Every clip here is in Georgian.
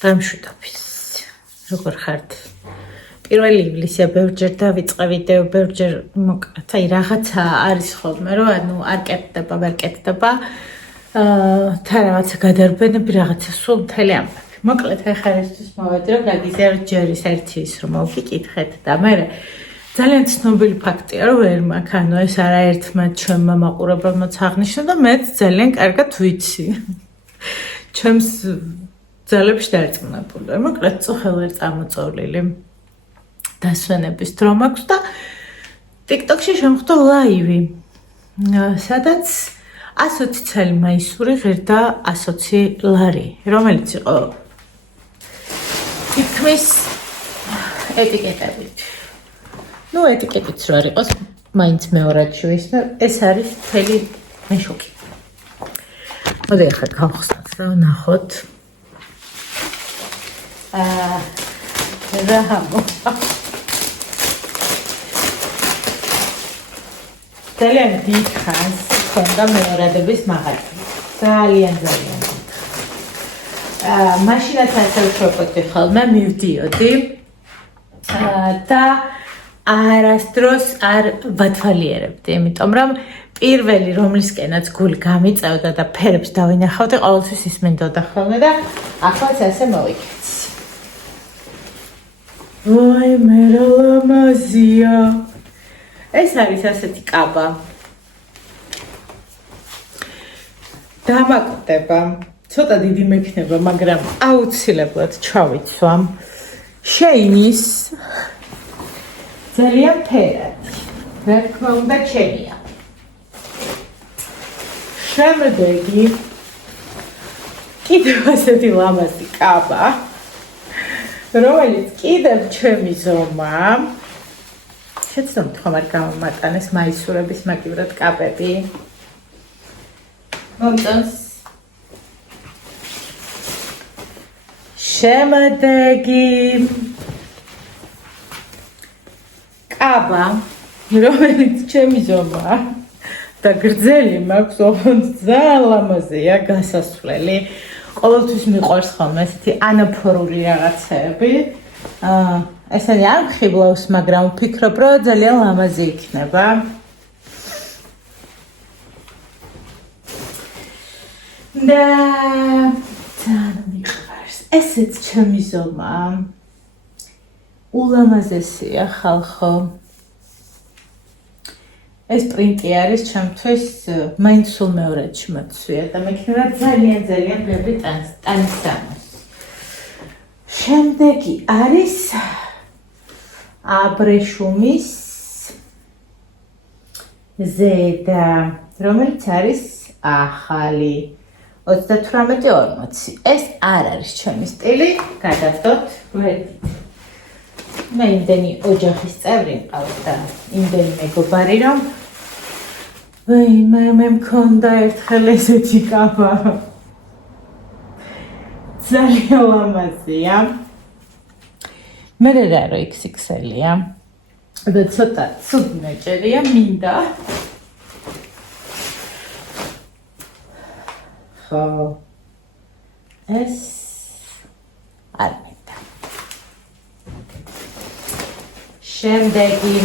გამშვიდობის. როგორ ხართ? 1 ივლისია ბევრჯერ დავიწყე ვიდეო, ბევრჯერ მოკლედ, აი რაღაცა არის ხოლმე, რომ ანუ არ კეთდება, ვერ კეთდება. თან რაღაცა გადარბენები, რაღაცა სულ მთელი ამბები. მოკლედ, ახლა ერთის მოვედი, რომ გაგიზიაროთ ჯერის ერთი ის, რომ მოვიკითხეთ და მე ძალიან ცნობილი ფაქტია, რომ ვერ მაქვს, ანუ ეს არაერთმა ჩემმა მაყურებელმა აღნიშნა და მეც ძალიან კარგად ვიცი. ჩემს ძალებში დარწმუნებული. მოკლედ, წუხელ ვერ წამოწოლილი. დასვენების დრო მაქვს და TikTok-ში შემხვდა ლაივი, სადაც 120 წელი მაისური ღირდა 120 ლარი, რომელიც იყო თითქმის ეტიკეტებით. ნუ ეტიკეტიც რო არ იყოს, მაინც მეორად შევისმე, ეს არის მთელი მე შოკი. მოდი ახლა გავხსნათ და ვნახოთ. რა მოხდა? ძალიან დიდ ხანს ქონდა მეორადების მაღაზია. ძალიან დიდ. მაშინაც ასევე შევხვდი ხოლმე, მივდიოდი და არასდროს არ ვათვალიერებდი, იმიტომ რომ პირველი რომლისკენაც გული გამიწევდა და ფერებს დავინახავდი, ყოველთვის ისმინდოდა ხოლმე და ახლაც ასე მოვიქეცი. ვაი, მე რა ლამაზია. ეს არის ასეთი კაბა. დამაკვდება. ცოტა დიდი მექნება, მაგრამ აუცილებლად ჩავიცვამ. შეინის ძალიან ფერადი. რა თქმა უნდა, ჩემია. შემდეგი კიდევ ასეთი ლამაზი კაბა, რომელიც კიდევ ჩემი ზომა. შეცდომით ხომ არ გამომატანეს მაისურების მაგივრად კაბები. მომწონს. შემდეგი კაბა, რომელიც ჩემი ზომაა და გრძელი მაქვს, ოღონდ ძალიან ლამაზია, გასასვლელი. ყოველთვის მიყვარს ხოლმე ესეთი ანაფორული რაღაცები. ესენი არ მხიბლავს, მაგრამ ვფიქრობ, რომ ძალიან ლამაზი იქნება. და ძალიან მიყვარს. ესეც ჩემი ზომაა. ულამაზესია ხალხო. ეს პრინტი არის ჩემთვის მაინც სულ მეორადში მოცვია და მექნება ძალიან ბევრი ტანის დამოს. შემდეგი არის აბრეშუმის ზედა, რომელიც არის ახალი 38-40. ეს არ არის ჩემი სტილი, გადავდოთ გვერდით. მე იმდენი ოჯახის წევრი მყავს და იმდენი მეგობარი, რომ მე მქონდა ერთხელ ესეთი კაბა. ძალიან ლამაზია. მე რა რო XXL-ია. და ცოტა ცუდი მეჭერია, მინდა. ხო. ეს არ მინდა. შემდეგი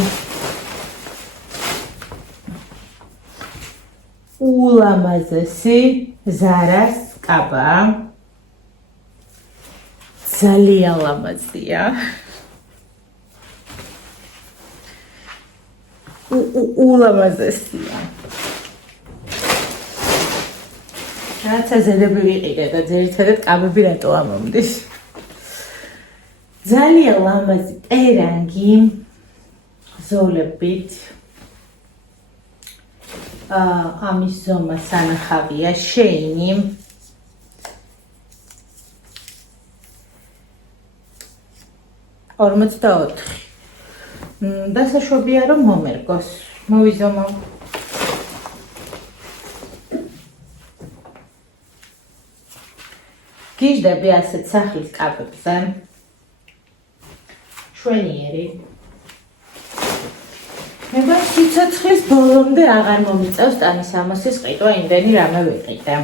ულამაზესი ზარას კაბა. ძალიან ლამაზია. ულამაზესია. რაცა ზედები ვიყიდე და ძირითადად კაბები რატო ამომდის. ძალიან ლამაზი პერანგი ზოლებით. ამის ზომა სანახავია, შეინი. $44. დასაშვებია რომ მომერგოს. მოვიზომავ. გიჟდები ასეთ სახლის კაბებზე. შვენიერი. მე სიცოცხლის ბოლომდე აღარ მომიწევს ტანის ამოსის ყიდვა, იმდენი რამე ვიყიდე.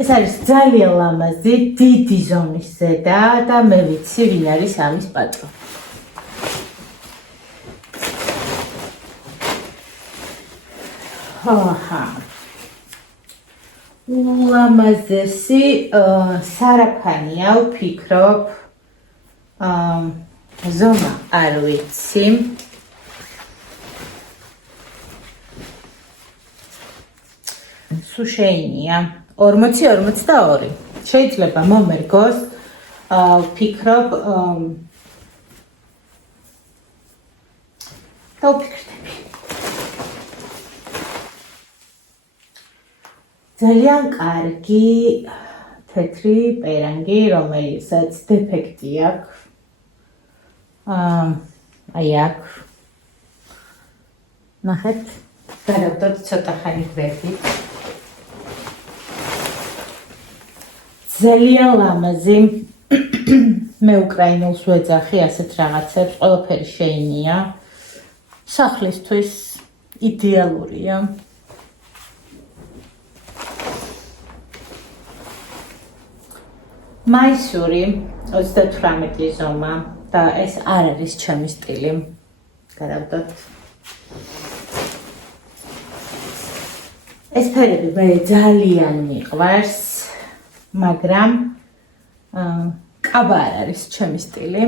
ეს არის ძალიან ლამაზი, დიდი ზომის ზედა და მე ვიცი ვინ არის ამის პატრონი. ულამაზესი სარაფანია, ვფიქრობ. ზომა არ ვიცი. სუშეინია 40-42. შეიძლება მომერგოს. ვფიქრობ და ვფიქრდები. ძალიან კარგი თეთრი პერანგი, რომელსაც დეფექტი აქვს. აი აქ. ნახეთ, გადავდოთ ცოტა ხანი გვერდით. ძალიან ლამაზი. მე უკრაინულს ვეძახი ასეთ რაღაცებს, ყველაფერი შეინია. სახლისთვის იდეალურია. მაისური 38 ზომა და ეს არ არის ჩემი სტილი. გადავდოთ. ეს ფერები მე ძალიან მიყვარს, მაგრამ კაბა არ არის ჩემი სტილი.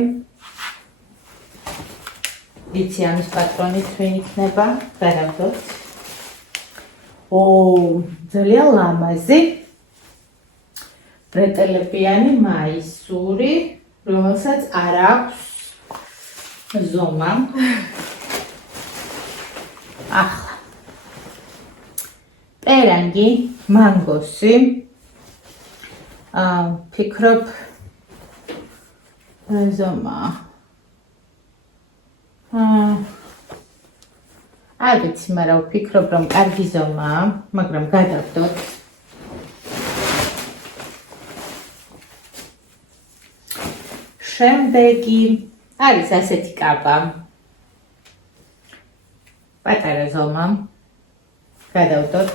ვიცი ამის პატრონი თქვენ იქნება, გადავდოთ. ძალიან ლამაზი. ბრეტელებიანი მაისური, რომელსაც არ აქვს ზომა. ახლა. პერანგი, მანგოსი. ფიქრობ ზომა. არ ვიცი, მაგრამ ვფიქრობ, რომ კარგი ზომაა, მაგრამ გადავდოთ. შემდეგი არის ასეთი კაბა. პატარა ზომა. გადავდოთ.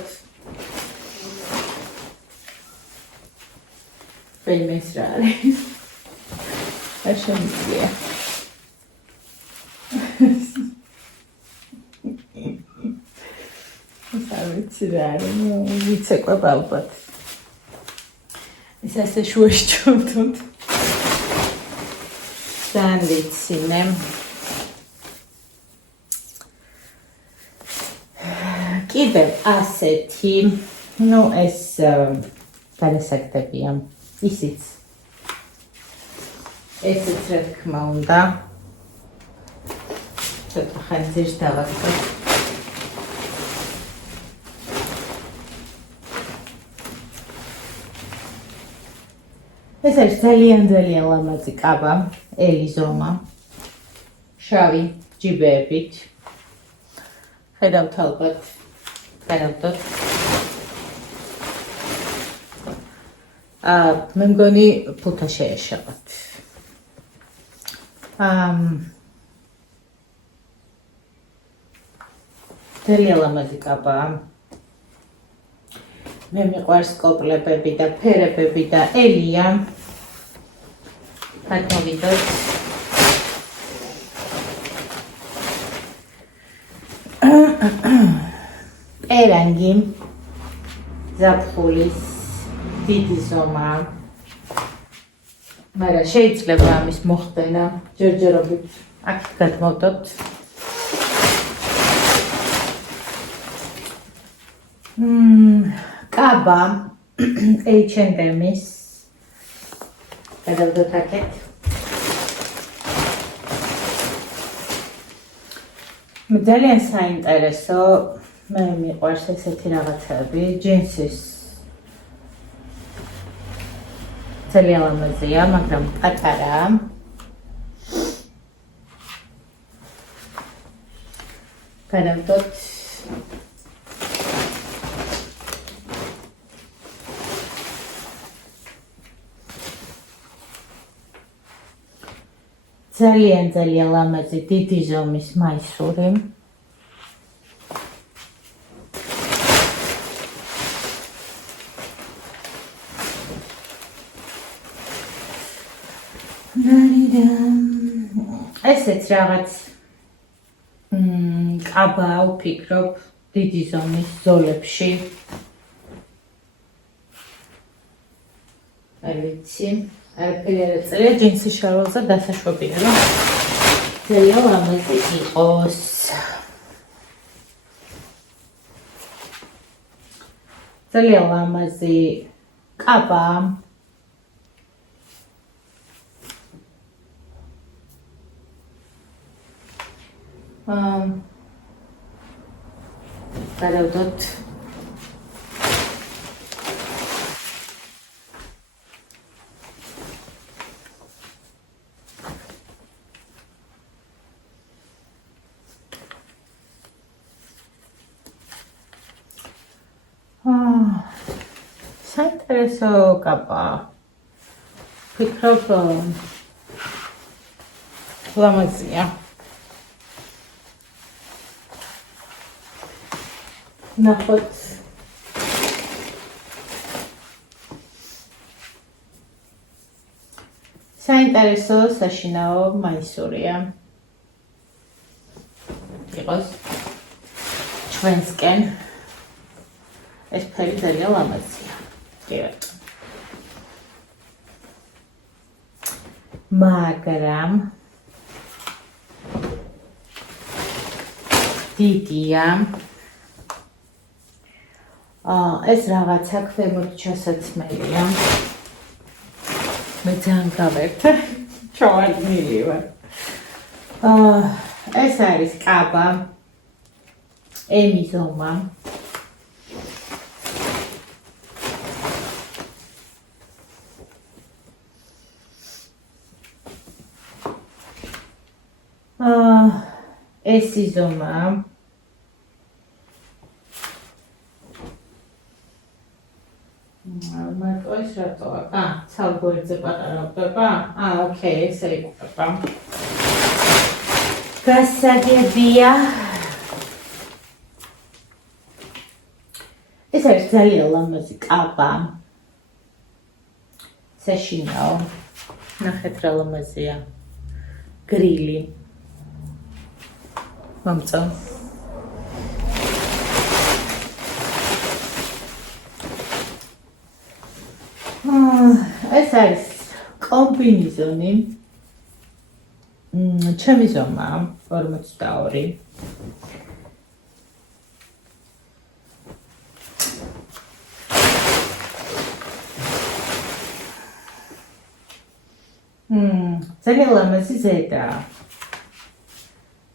ფეიმეს რა არის? არ შემიძლია. არ ვიცი რა არის, ვიცეკვებ ალბათ. ეს ასე შუაში ჩავდოთ. ძალიან ვიცინე. კიდევ ასეთი, ეს გადასაგდებია. ისიც. ესეც რა თქმა უნდა. ცოტა ხანი ძირს დავაგდოთ. ეს არის ძალიან ლამაზი კაბა, ელი ზომა. შავი ჯიბეებით. ხედავთ ალბათ. გადავდოთ. მე მგონი ფუთა შეეშალოთ. ძალიან ლამაზი კაბაა. მე მიყვარს კოპლებები და ფერებები და ელია. გადმოვიდოთ. პერანგი ზაფხულის დიდი ზომა. მაგრამ შეიძლება ამის მოხდენა ჯერჯერობით. აქ გადმოვდოთ. კაბა H&M-ის. გადავდოთ აქეთ. მე ძალიან საინტერესო, მე მიყვარს ესეთი რაღაცები, ჯინსის. ძალიან ლამაზია, მაგრამ პატარაა. გადავდოთ. ძალიან ლამაზი დიდი ზომის მაისური. ესეც რაღაც კაბა ვფიქრობ დიდი ზომის ზოლებში. არ ვიცი, არაფერი არ ეწერია ჯინსის შარვალზე დასაშვებია, რომ ძალიან ლამაზი იყოს. ძალიან ლამაზი კაბა. გადავდოთ საინტერესო კაბა. ვფიქრობ ლამაზია. ნახოთ საინტერესო საშინაო მაისურია. იყოს ჩვენსკენ ეს ფერი ძალიან ლამაზია. მაგრამ დიდია. ეს რაღაცა ქვემოთ ჩასაცმელია. მე ძალიან გავერთე. ჩავარდნილი ვარ. ეს არის კაბა. ემი ზომა. ეს ზომა. ეს რატოა? ცალგვერდზე პატარა ვდება? ოკეი, ესე იყოფა. გასაგებია. ეს არის ძალიან ლამაზი კაბა. საშინაო. ნახეთ რა ლამაზია. გრილი. მომწონს. ეს არის კომბინეზონი. ჩემი ზომა 42. ძალიან ლამაზი ზედა.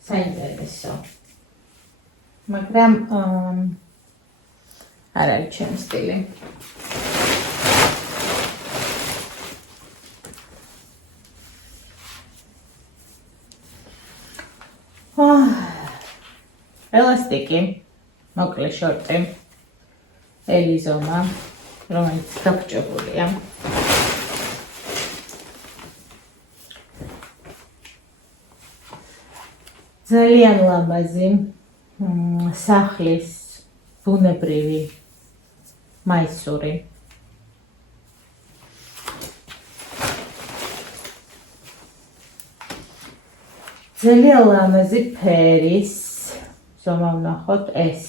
საინტერესო. მაგრამ არ არის ჩემი სტილი. ელასტიკი, მოკლე შორტი, ელიზომა, რომელიც გაფჭებულია. ძალიან ლამაზი სახლის ბუნებრივი მაისური. ძალიან ლამაზი ფერის ზომა ვნახოთ ეს.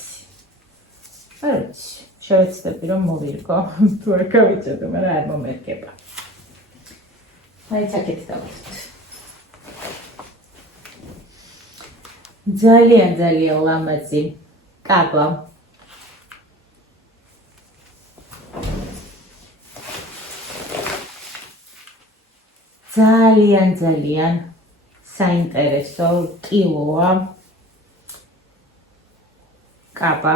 არ ვიცი, შევეცდები რომ მოვირგო, თუ არ გავიწოდო, მაგრამ არ მომერგება. მაინც აქეთ დავუშვით. ძალიან ლამაზი კაბა. ძალიან საინტერესო კილოა კაბა.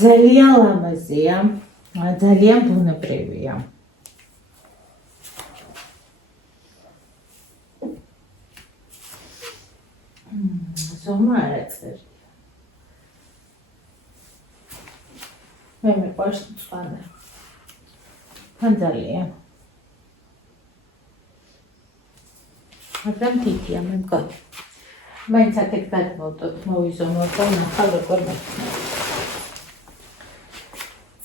ძალიან ლამაზია. ძალიან ბუნებრივია. ზომა არ აწერია. მე მიყვარს მწვანე. თან ძალიან. მაგრამ დიდია მე მგონი. მაინც აქეთ გადმოვდოთ, მოვიზომოთ და ნახავ როგორ მექნება.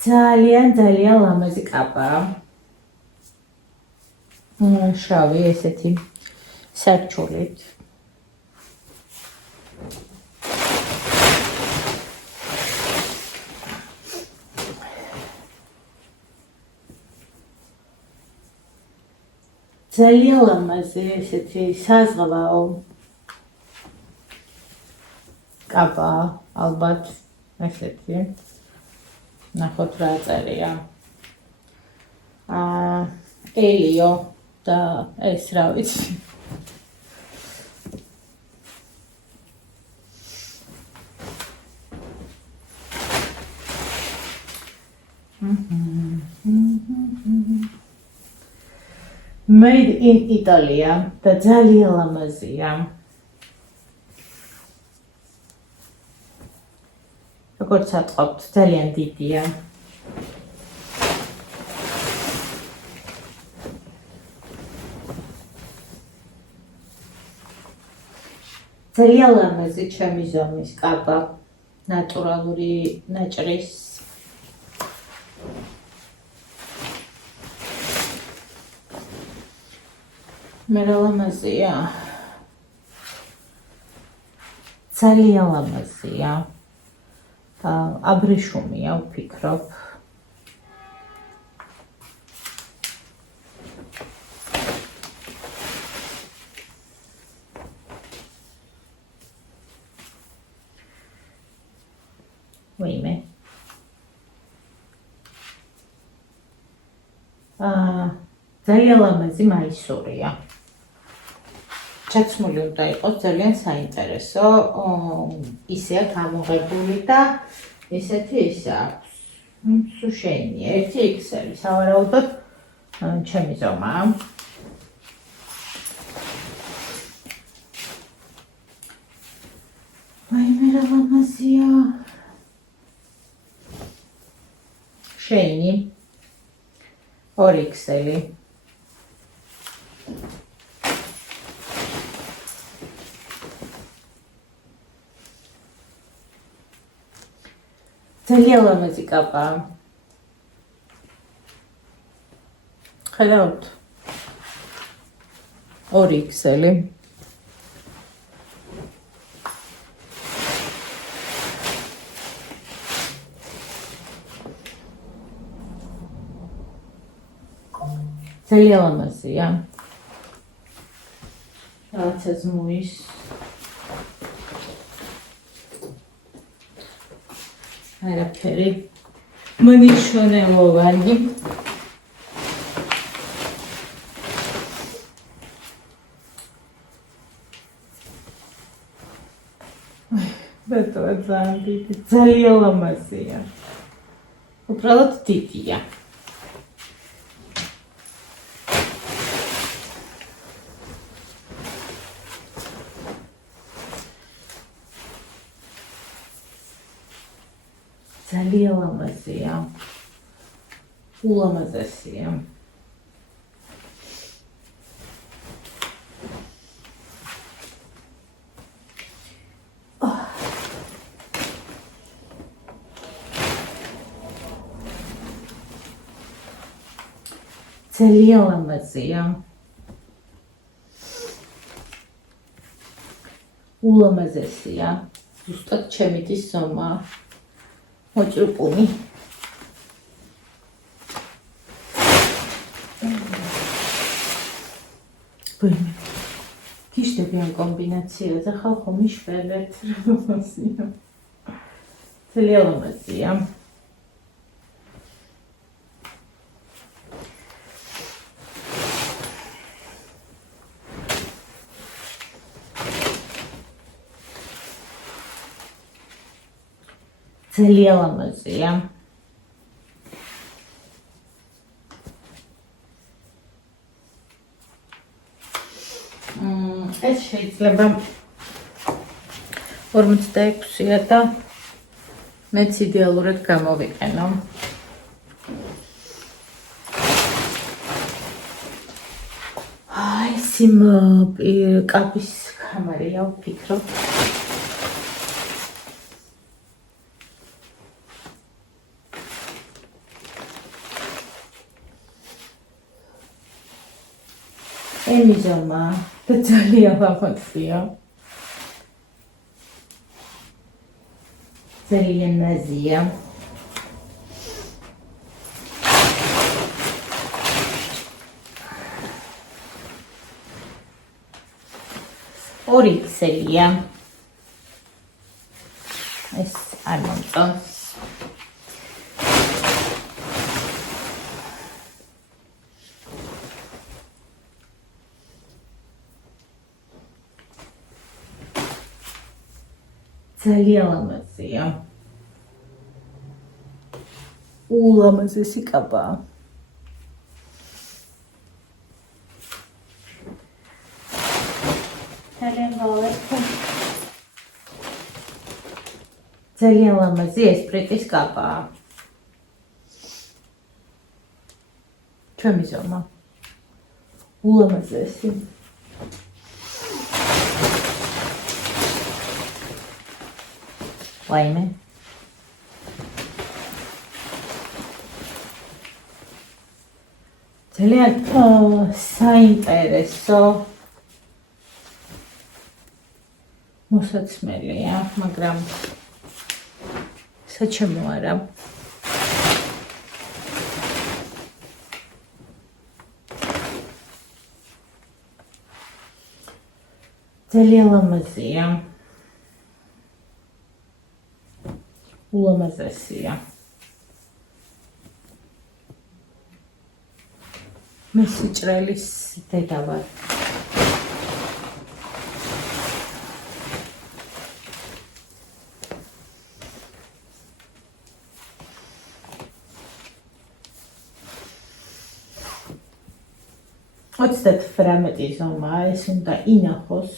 ძალიან ლამაზი კაპაა. შავი ესეთი სარჩულით. ძალიან ლამაზი ესეთი საზღვაო კაპა ალბათ ესეთი ნახოთ რა წერია ელიო და ეს რა ვიცი Made in Italia და ძალიან ლამაზია. როგორც ატყობთ, ძალიან დიდია. ძალიან ლამაზი ჩემი ზომის კაპა, ნატურალური ნაჭრის. მე რა ლამაზია. ძალიან ლამაზია. აბრეშუმია ვფიქრობ. ვაიმე. ძალიან ლამაზი მაისურია. ჩაცმული უნდა იყოს ძალიან საინტერესო, ისეა გამოღებული და ესეთი ის აქვს. სულ შეინია, 1XL, სავარაუდოდ ჩემი ზომაა. ვაიმე რა ლამაზია. შეინი 2XL. ძალიან ლამაზი კაპაა. ხედავთ? 2XL. ძალიან ლამაზია. რაღაცა ზმუის არაფერი მნიშვნელოვანი. ძალიან ლამაზია. უბრალოდ დიდია. ძალიან ლამაზია. ულამაზესია. ძალიან ლამაზია. ულამაზესია. ზუსტად ჩემი დის ზომაა. მოჭრპუნი. ვაიმე. გიშდები ამ კომბინაციაზე ხალხო მიშვებეთ. ძალიან ლამაზია. ძალიან ლამაზია. ეს შეიძლება 46-ია და მეც იდეალურად გამოვიყენო. აი, სიმ კაპის კამარია ვფიქრობ. ემიზომა და ძალიან ვახოცია. ძალიან ნაზია. ორი ქსელია. ეს არ მომწონს. ძალიან ლამაზია. ულამაზესი კაბაა. ძალიან ლამაზი ესპრეტის კაბაა. ჩემი ზომა. ულამაზესი. ვაიმე. ძალიან საინტერესო მოსაცმელია, მაგრამ საჩემო არა. ძალიან ლამაზია. ულამაზესია. მე სიჭრელის დედა ვარ. $38 ზომაა, ეს უნდა ინახოს.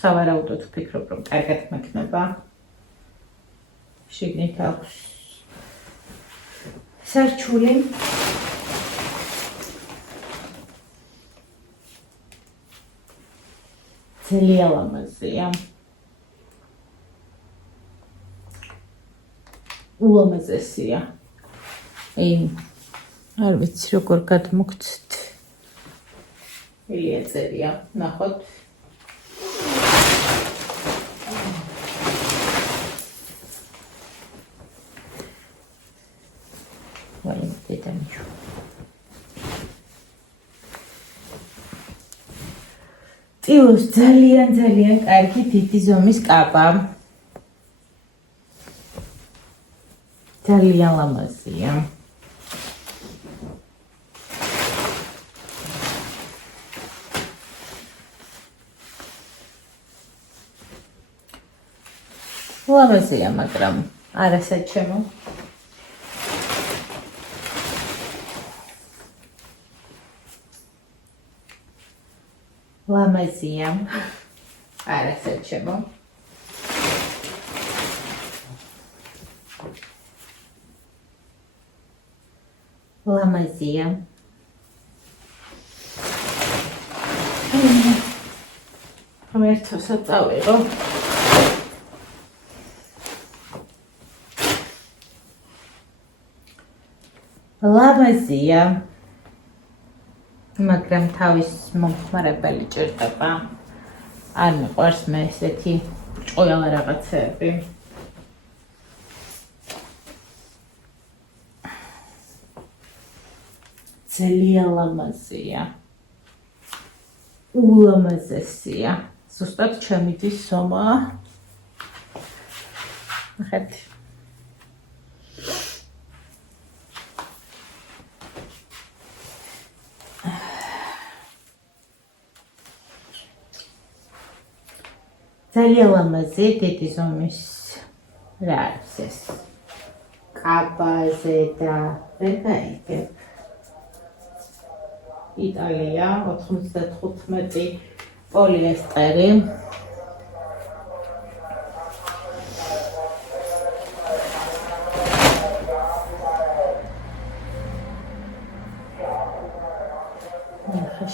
სავარაუდოდ ვფიქრობ, რომ კარგად მექნება. შიგნით აქვს სარჩული. ძალიან ლამაზია. ულამაზესია. არ ვიცი როგორ გადმოგცეთ. ელიეზერია, ნახოთ. ტილოს ძალიან კარგი დიდი ზომის კაბა. ძალიან ლამაზია. ლამაზია, მაგრამ არასაჩემო. ლამაზია. არასაჩემო. ლამაზია. ერთოსა წავიღო. ლამაზია. მაგრამ თავის მომხმარებელი ჭირდება. არ მიყვარს მე ესეთი ჭყოიალა რაღაცეები. ძალიან ლამაზია. ულამაზესია. ზუსტად ჩემი დის ზომაა. ნახეთ. ძალიან ლამაზი დიდი ზომის რა არის ეს? კაბაზე და ვეგაიგებ. იტალია 95 პოლიესტერი.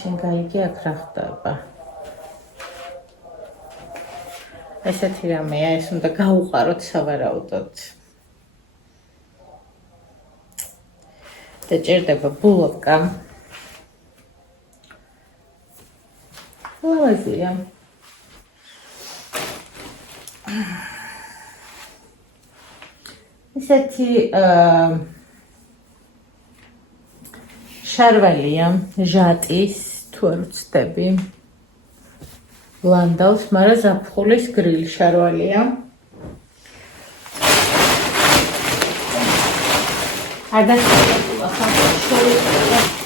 შენ გაიგე აქ რა ხდება. ესეთი რამეა, ეს უნდა გაუყაროთ სავარაუდოდ. და ჭირდება ბულოკა. ლამაზია. ესეთი შარვალია, ჟატის, თუ არ ვცდები. ლანდავს, მაგრამ ზაფხულის გრილი შარვალია. ადასტურებულა ხალხშორისაა.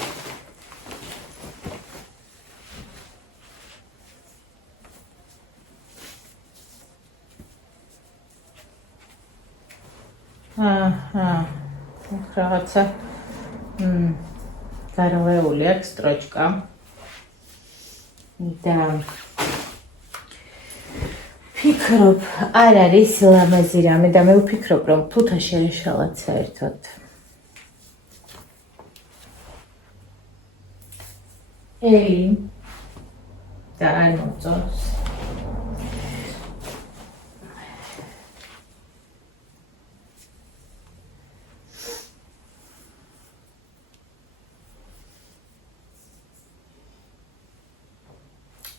რაღაცა გარღვეული აქვს სტროჩკა და ფიქრობ არ არის ლამაზი რამე და მე ვფიქრობ რომ თუთა შეეშალათ საერთოდ ელი და არ მოწონს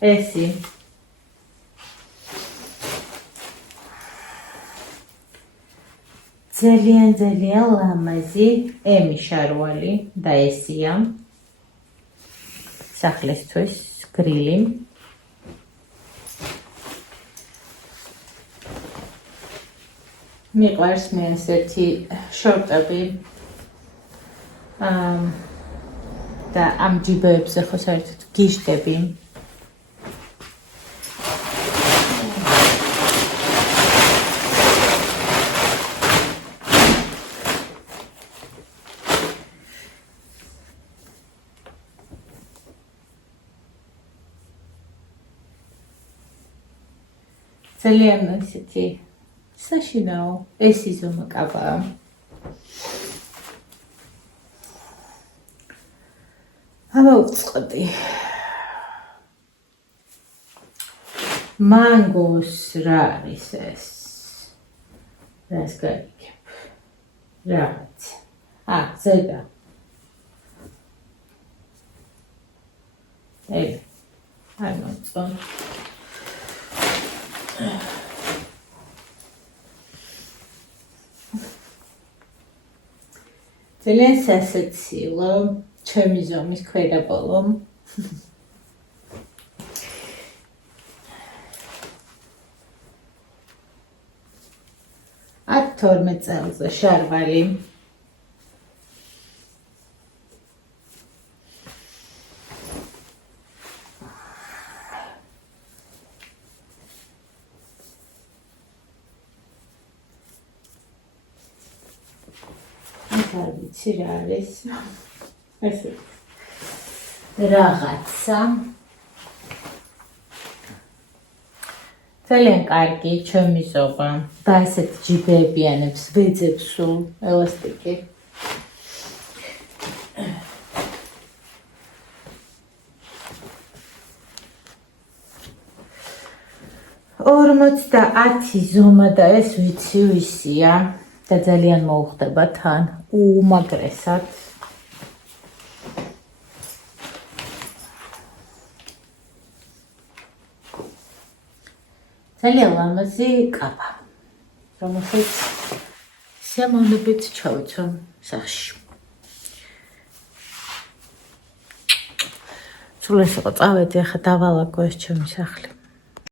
ესი ძალიან ლამაზი ემი შარვალი და ესია სახლისთვის გრილი მიყვარს მე ესეთი შორტები და ამ ჯიბეებზე ხო საერთოდ გიშდები ძალიან ისეთი საშინაო ესი ზომა კაბაა ამოვწყდი მანგოს რა არის ეს რას გაიგებ რაღაც ზედა არ მოწონს ძალიან სასაცილო ჩემი ზომის ქვედაბოლო 12 წელზე შარვალი ვიცი რა არის ესე რაღაცა ძალიან კარგი ჩემი ზომა და ესეთ ჯიბეებიანებს ვეძებს სულ ელასტიკი 50 ზომა და ეს ვიცი ვისია და ძალიან მოუხდება თან უმაგრესად ძალიან ლამაზი კაბა რომელსაც სიამოვნებით ჩავიცვამ სახში სულ ეს იყო წავედი ახლა დავალაგო ეს ჩემი სახლი